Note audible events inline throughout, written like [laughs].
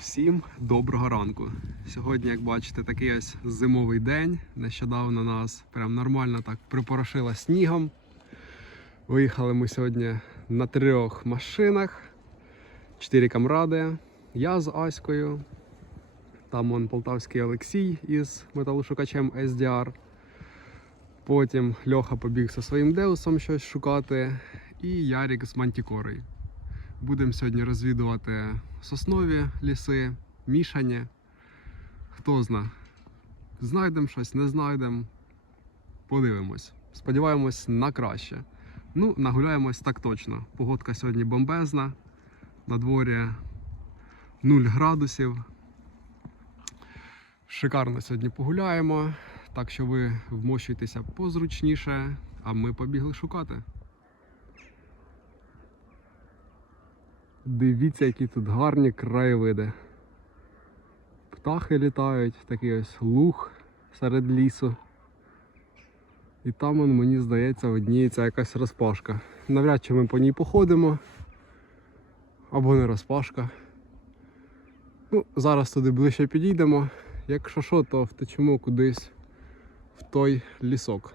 Всім доброго ранку. Сьогодні, як бачите, такий ось зимовий день. Нещодавно нас прям нормально так припорошило снігом. Виїхали ми сьогодні на трьох машинах. Чотири камради. Я з Аською. Там он полтавський Олексій із металошукачем SDR. Потім Льоха побіг зі своїм Деусом щось шукати. І Ярік з Мантікорою. Будемо сьогодні розвідувати соснові ліси, мішані. Хто зна. Знайдемо щось, не знайдемо. Подивимось. Сподіваємось на краще. Ну, нагуляємось так точно. Погодка сьогодні бомбезна. На дворі 0 градусів. Шикарно сьогодні погуляємо. Так що ви вмощуйтеся позручніше, а ми побігли шукати. Дивіться, які тут гарні краєвиди. Птахи літають, такий ось луг серед лісу. І там, он, мені здається, видніється якась розпашка. Навряд чи ми по ній походимо. Або не розпашка. Ну, зараз туди ближче підійдемо. Якщо що, то втечемо кудись в той лісок.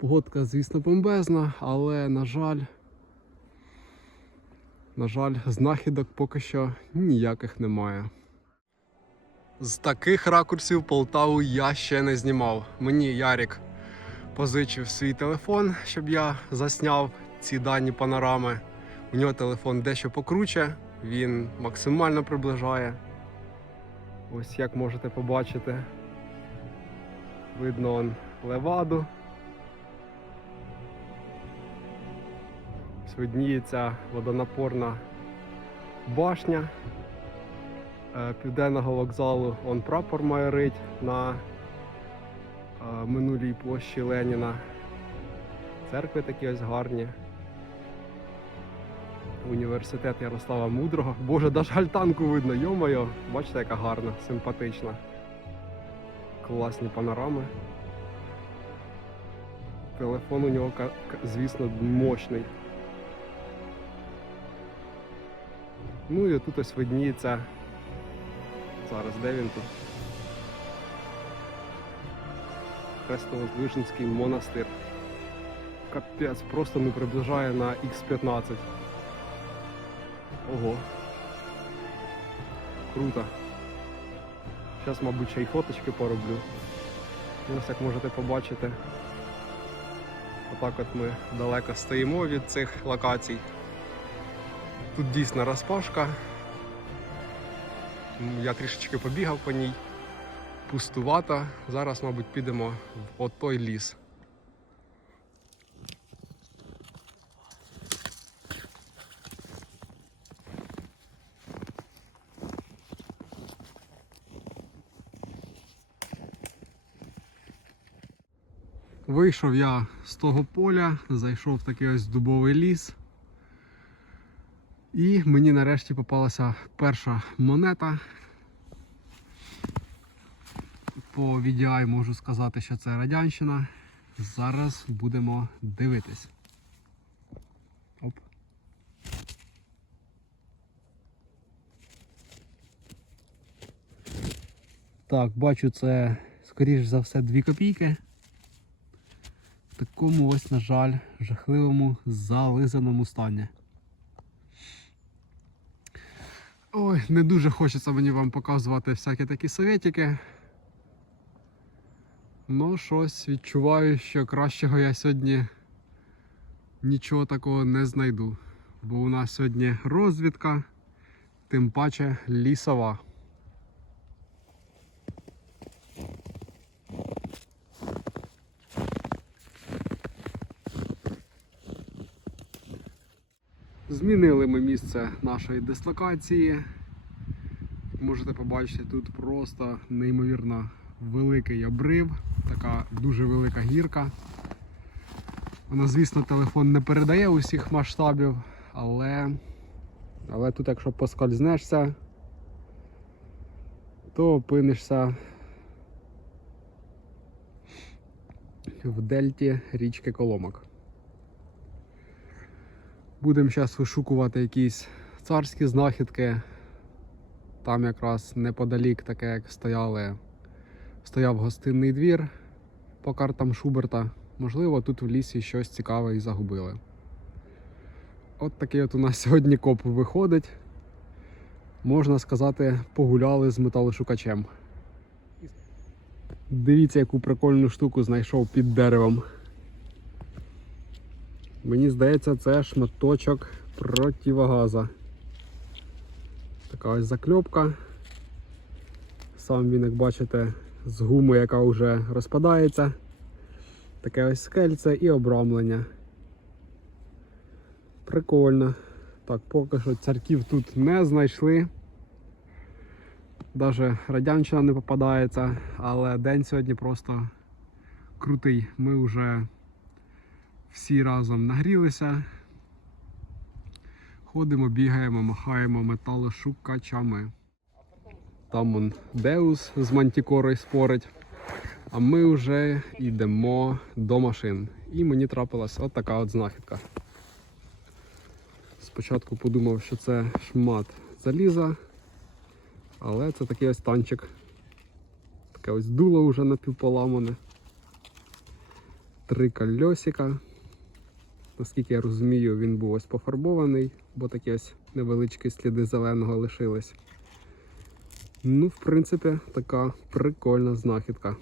Погодка, звісно, бомбезна, але, на жаль, на жаль, знахідок поки що ніяких немає. З таких ракурсів Полтаву я ще не знімав. Мені Ярік позичив свій телефон, щоб я засняв ці дані панорами. У нього телефон дещо покруче, він максимально приближає. Ось як можете побачити. Видно он леваду. Видніється водонапорна башня е, південного вокзалу. Он прапор майорить на е, минулій площі Леніна. Церкви такі ось гарні. Університет Ярослава Мудрого. Боже, навіть альтанку видно, йо-моє, бачите, яка гарна, симпатична. Класні панорами. Телефон у нього, звісно, мощний. Ну і тут ось видніється. Зараз де він тут? Хрестово-Здвиженський монастир. Капець, просто не приближає на Х15. Ого. Круто. Зараз, мабуть, ще й фоточки пороблю. І Ось як можете побачити. Отак от ми далеко стоїмо від цих локацій. Тут дійсно розпашка. Я трішечки побігав по ній. Пустувато. Зараз, мабуть, підемо в отой ліс. Вийшов я з того поля, зайшов в такий ось дубовий ліс. І мені нарешті попалася перша монета. По VDI можу сказати, що це радянщина. Зараз будемо дивитись. Оп. Так, бачу, це скоріш за все 2 копійки. В такому ось, на жаль, жахливому зализаному стані. Ой, не дуже хочеться мені вам показувати всякі такі советики. Ну, щось відчуваю, що кращого я сьогодні нічого такого не знайду. Бо у нас сьогодні розвідка, тим паче лісова. Змінили ми місце нашої дислокації. Можете побачити, тут просто неймовірно великий обрив, така дуже велика гірка. Вона, звісно, телефон не передає усіх масштабів, але, але тут, якщо поскользнешся, то опинишся в дельті річки Коломок. Будемо зараз вишукувати якісь царські знахідки. Там якраз неподалік, таке як стояли, стояв гостинний двір по картам Шуберта. Можливо, тут в лісі щось цікаве і загубили. От такий от у нас [laughs] сьогодні коп виходить. Можна сказати, погуляли з металошукачем. Дивіться, яку прикольну штуку знайшов під деревом. Мені здається, це шматочок противогаза. Така ось закльопка. Сам він, як бачите, з гуми, яка вже розпадається. Таке ось скельце і обрамлення. Прикольно. Так, поки що царків тут не знайшли. Даже радянщина не попадається, але день сьогодні просто крутий. Ми вже всі разом нагрілися. Ходимо, бігаємо, махаємо металошукачами. Там он Деус з мантікорою спорить. А ми вже йдемо до машин. І мені трапилась от така от знахідка. Спочатку подумав, що це шмат заліза, але це такий ось танчик. Таке ось дуло вже напівполамане. Три кольосика. Наскільки я розумію, він був ось пофарбований, бо такі ось невеличкі сліди зеленого лишились. Ну, в принципі, така прикольна знахідка.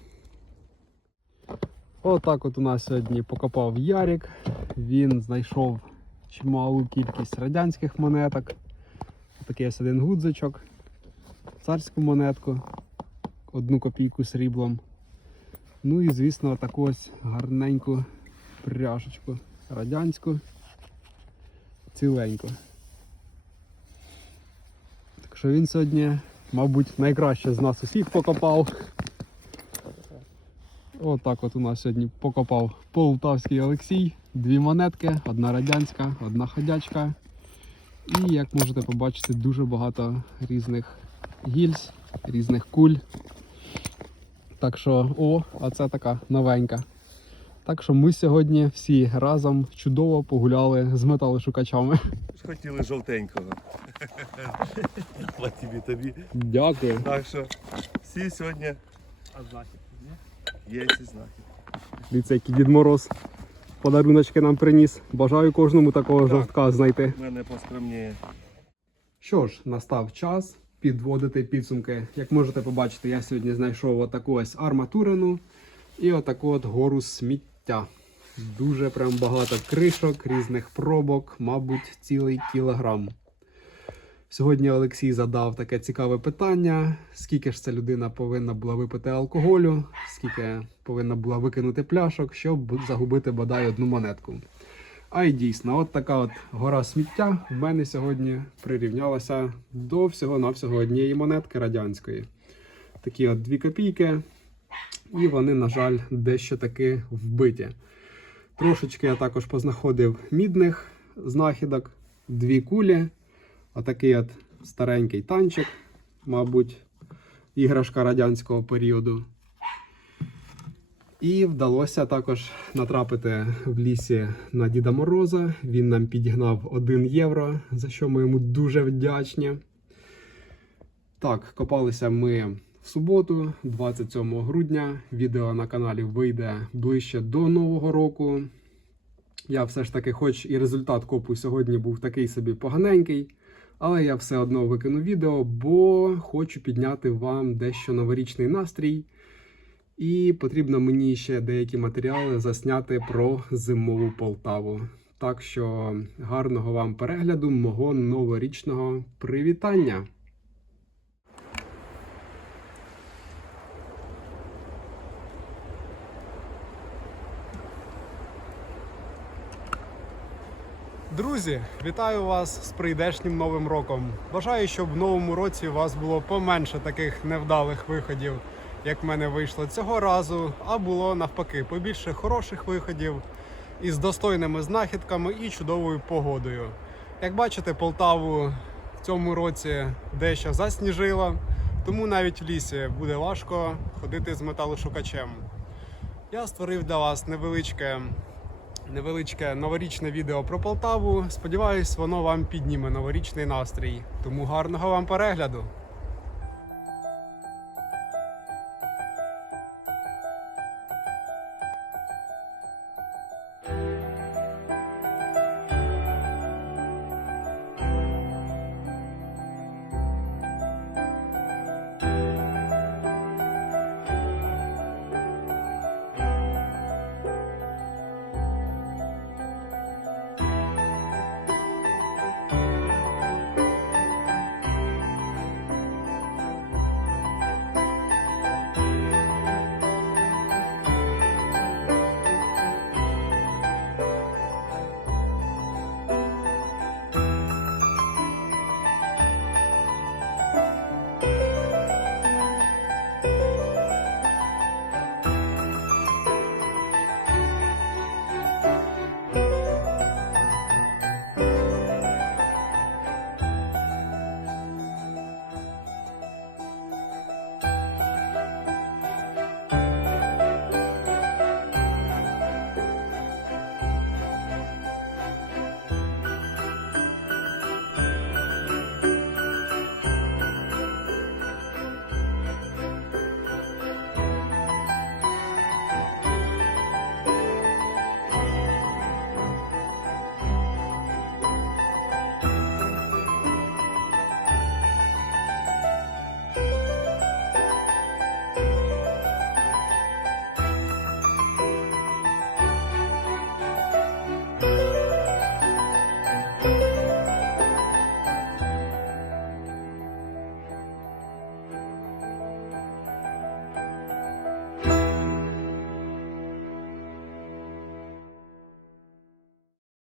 Отак от у нас сьогодні покопав Ярік. Він знайшов чималу кількість радянських монеток. Такий ось один гудзичок, царську монетку, одну копійку сріблом. Ну і, звісно, таку ось гарненьку пряжечку радянську, ціленьку. Так що він сьогодні, мабуть, найкраще з нас усіх покопав. Отак от у нас сьогодні покопав Полтавський Олексій. Дві монетки, одна радянська, одна ходячка. І як можете побачити, дуже багато різних гільз, різних куль. Так що, о, а це така новенька. Так що ми сьогодні всі разом чудово погуляли з металошукачами. Хотіли жовтенького. Платібі тобі. Дякую. Так що всі сьогодні А захід? є ці знаки. Дивіться, який Дід Мороз подаруночки нам приніс. Бажаю кожному такого Так. жовтка знайти. У мене поскромніє. Що ж, настав час підводити підсумки. Як можете побачити, я сьогодні знайшов отаку ось арматурину і отаку от гору сміття. Дуже прям багато кришок, різних пробок, мабуть, цілий кілограм. Сьогодні Олексій задав таке цікаве питання: скільки ж ця людина повинна була випити алкоголю, скільки повинна була викинути пляшок, щоб загубити бодай одну монетку. А й дійсно, от така от гора сміття в мене сьогодні прирівнялася до всього-навсього однієї монетки радянської. Такі от дві копійки, і вони, на жаль, дещо таки вбиті. Трошечки я також познаходив мідних знахідок, дві кулі, отакий от старенький танчик, мабуть, іграшка радянського періоду. І вдалося також натрапити в лісі на Діда Мороза. Він нам підігнав 1 євро, за що ми йому дуже вдячні. Так, копалися ми в суботу, 27 грудня. Відео на каналі вийде ближче до Нового року. Я все ж таки, хоч і результат копу сьогодні був такий собі поганенький, але я все одно викину відео, бо хочу підняти вам дещо новорічний настрій. І потрібно мені ще деякі матеріали засняти про зимову Полтаву. Так що гарного вам перегляду мого новорічного привітання. Друзі, вітаю вас з прийдешнім новим роком. Бажаю, щоб в новому році у вас було поменше таких невдалих виходів, як в мене вийшло цього разу, а було навпаки побільше хороших виходів із достойними знахідками і чудовою погодою. Як бачите, Полтаву в цьому році дещо засніжило, тому навіть в лісі буде важко ходити з металошукачем. Я створив для вас невеличке невеличке новорічне відео про Полтаву. Сподіваюсь, воно вам підніме новорічний настрій. Тому гарного вам перегляду!